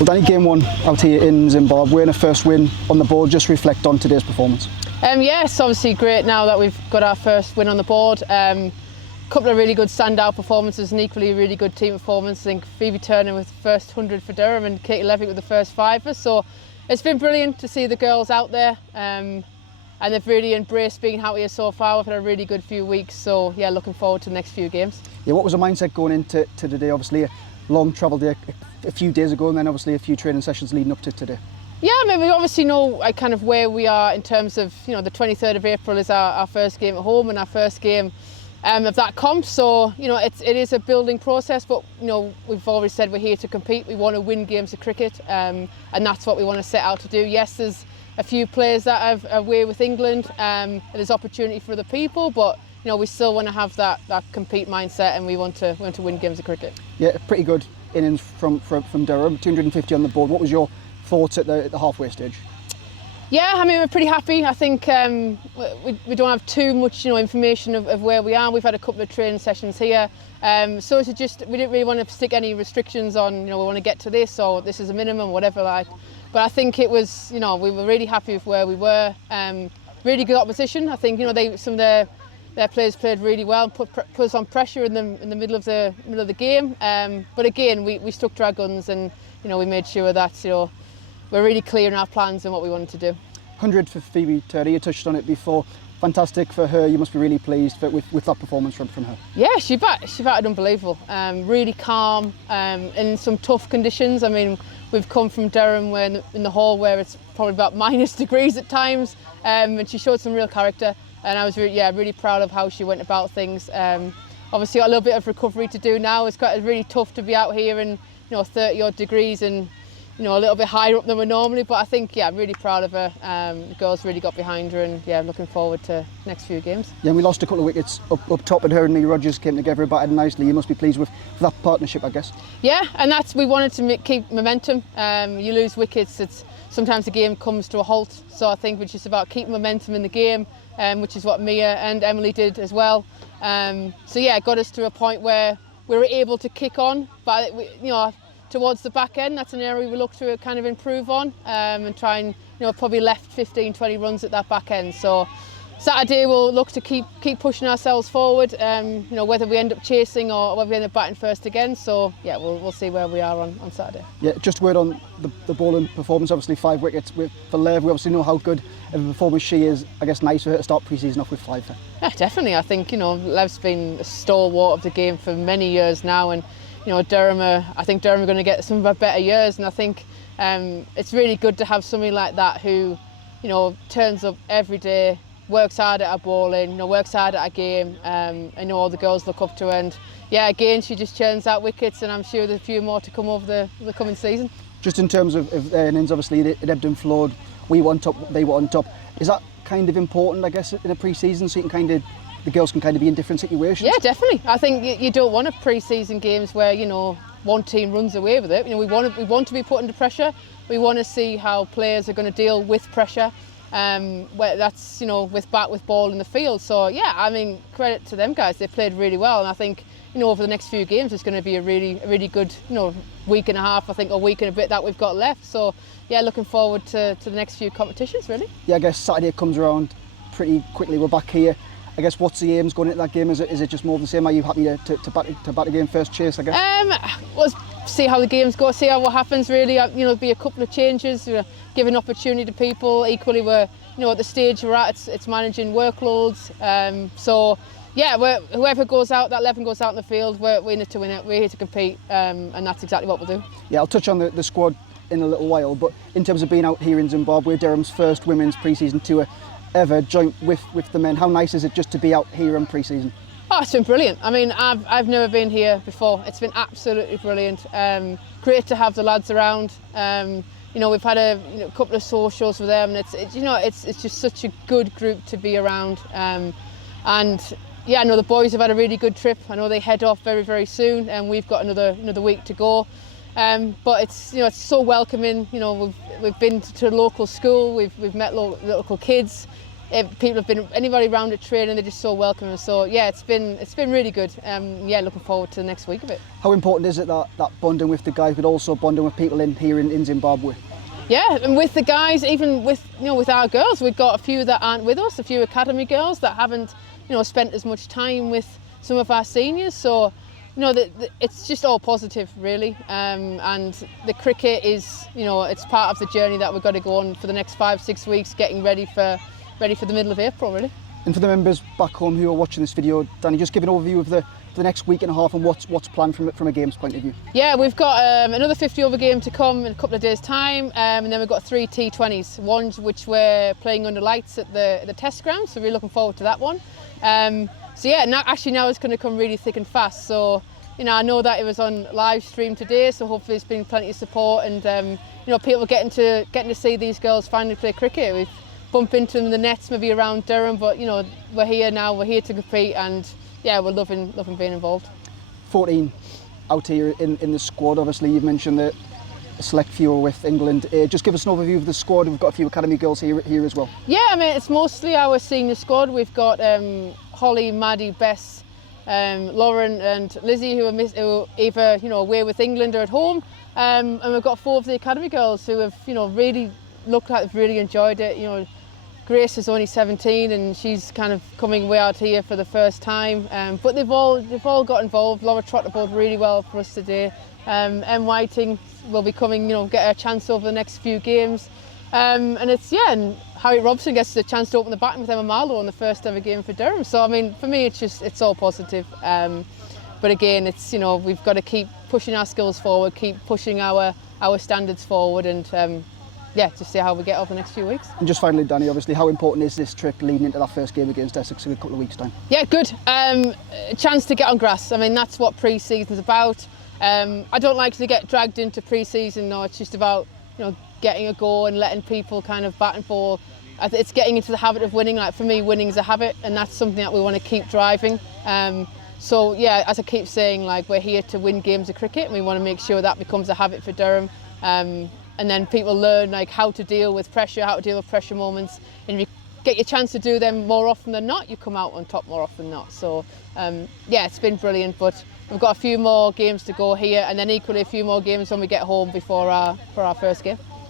Well, Dani, game one out here in Zimbabwe and a first win on the board. Just reflect on today's performance. Yes, obviously great now that we've got our first win on the board. Couple of really good standout performances and equally really good team performance. I think Phoebe Turner with the first 100 for Durham and Katie Levitt with the first 5. So it's been brilliant to see the girls out there and they've really embraced being out here so far. We've had a really good few weeks, so yeah, looking forward to the next few games. Yeah, what was the mindset going into today? Obviously a long travel day a few days ago and then obviously a few training sessions leading up to today. Yeah, I mean, we obviously know kind of where we are in terms of, the 23rd of April is our first game at home and our first game of that comp. So, it is a building process, but, we've always said we're here to compete. We want to win games of cricket and that's what we want to set out to do. Yes, there's a few players that have away with England. There's opportunity for other people, but, we still want to have that compete mindset and we want to win games of cricket. Yeah, pretty good innings from Durham, 250 on the board. What was your thoughts at the halfway stage? Yeah, I mean, we're pretty happy. I think we don't have too much information of where we are. We've had a couple of training sessions here. So it's just, we didn't really want to stick any restrictions on, we want to get to this or this is a minimum, whatever like. But I think it was, we were really happy with where we were. Really good opposition. I think, some of their players played really well and put us on pressure in the middle of the game. But again, we stuck to our guns and, we made sure that, we're really clear in our plans and what we wanted to do. 100 for Phoebe Turner, you touched on it before. Fantastic for her, you must be really pleased with that performance from her. Yeah, she batted unbelievable. Really calm in some tough conditions. I mean, we've come from Durham where in the hall where it's probably about -degrees at times, and she showed some real character. And I was really proud of how she went about things. Obviously got a little bit of recovery to do now. It's quite really tough to be out here in 30 odd degrees and a little bit higher up than we're normally, but I think, I'm really proud of her. The girls really got behind her and, I'm looking forward to the next few games. Yeah, and we lost a couple of wickets up top and her and Lee Rogers came together and batted nicely. You must be pleased with that partnership, I guess. Yeah, and we wanted to keep momentum. You lose wickets, sometimes the game comes to a halt, so I think it's just about keeping momentum in the game, which is what Mia and Emily did as well. It got us to a point where we were able to kick on, but towards the back end, that's an area we look to kind of improve on and try and, probably left 15, 20 runs at that back end. So Saturday we'll look to keep pushing ourselves forward, whether we end up chasing or whether we end up batting first again. So yeah, we'll see where we are on Saturday. Yeah, just word on the bowling performance, obviously 5 wickets for Lev. We obviously know how good of a performer she is. I guess nice for her to start pre-season off with 5. Yeah, definitely. I think, Lev's been a stalwart of the game for many years now, and Durham are going to get some of our better years, and I think it's really good to have somebody like that who, turns up every day, works hard at our bowling, works hard at our game. I know all the girls look up to her, and again, she just churns out wickets, and I'm sure there's a few more to come over the coming season. Just in terms of innings, obviously it ebbed and flowed. We were on top, they were on top. Is that kind of important, I guess, in a pre-season, so you can the girls can kind of be in different situations? Yeah, definitely. I think you don't want a pre-season games where, one team runs away with it. We want to be put under pressure. We want to see how players are going to deal with pressure. Where that's, with bat, with ball in the field. So yeah, I mean, credit to them guys. They played really well, and I think, over the next few games, it's going to be a really good, week and a half, I think, or week and a bit that we've got left. So yeah, looking forward to the next few competitions, really. Yeah, I guess Saturday comes around pretty quickly. We're back here. I guess what's the aims going into that game? Is it just more of the same? Are you happy to bat the game first chase, I guess? We'll see how the games go, see what happens really. Be a couple of changes, give an opportunity to people. Equally, we're at the stage we're at, it's managing workloads. So yeah, whoever goes out, that 11 goes out in the field, we're in it to win it, we're here to compete, and that's exactly what we'll do. Yeah, I'll touch on the squad in a little while, but in terms of being out here in Zimbabwe, Durham's first women's pre-season tour ever, joint with the men. How nice is it just to be out here in pre-season? Oh, it's been brilliant. I mean, I've never been here before. It's been absolutely brilliant. Great to have the lads around. We've had a couple of socials with them, and it's just such a good group to be around. And yeah, I know the boys have had a really good trip. I know they head off very, very soon, and we've got another week to go. But it's it's so welcoming. We've been to a local school. We've met local kids. people have been, anybody around at training, they're just so welcoming. So yeah, it's been really good. Yeah, looking forward to the next week of it. How important is it that bonding with the guys, but also bonding with people here in Zimbabwe? Yeah, and with the guys, even with with our girls, we've got a few that aren't with us, a few academy girls that haven't spent as much time with some of our seniors. So it's just all positive, really. And the cricket is it's part of the journey that we've got to go on for the next 5-6 weeks, getting ready for the middle of April, really. And for the members back home who are watching this video, Dani, just give an overview of the next week and a half and what's planned from a games point of view. Yeah, we've got another 50 over game to come in a couple of days' time, and then we've got 3 T20s, one which we're playing under lights at the test ground, so we're looking forward to that one. So yeah, now it's going to come really thick and fast. So I know that it was on live stream today, so hopefully there's been plenty of support, and people getting to see these girls finally play cricket. We've bumped into them in the nets maybe around Durham, but we're here now, we're here to compete, and yeah, we're loving being involved. 14 out here in the squad. Obviously, you've mentioned the select few with England. Just give us an overview of the squad. We've got a few academy girls here as well. Yeah, I mean, it's mostly our senior squad. We've got Holly, Maddie, Bess, Lauren and Lizzie, who are either away with England or at home. And we've got 4 of the academy girls who have really looked like they've really enjoyed it. Grace is only 17 and she's kind of coming way out here for the first time. But they've all got involved. Laura Trotterboard really well for us today. Em Whiting will be coming, get a chance over the next few games. And and Harry Robson gets the chance to open the batting with Emma Marlowe on the first ever game for Durham. So I mean, for me, it's all positive. But again, it's we've got to keep pushing our skills forward, keep pushing our standards forward, and just see how we get over the next few weeks. And just finally, Dani, obviously, how important is this trip leading into that first game against Essex in a couple of weeks' time? Yeah, good. A chance to get on grass. I mean, that's what pre-season's about. I don't like to get dragged into pre-season. No, it's just about getting a go and letting people kind of bat and ball. It's getting into the habit of winning. Like for me, winning is a habit, and that's something that we want to keep driving. So yeah, as I keep saying, like we're here to win games of cricket, and we want to make sure that becomes a habit for Durham. And then people learn like how to deal with pressure, how to deal with pressure moments, and if you get your chance to do them more often than not, you come out on top more often than not. So yeah, it's been brilliant, but we've got a few more games to go here, and then equally a few more games when we get home for our first game.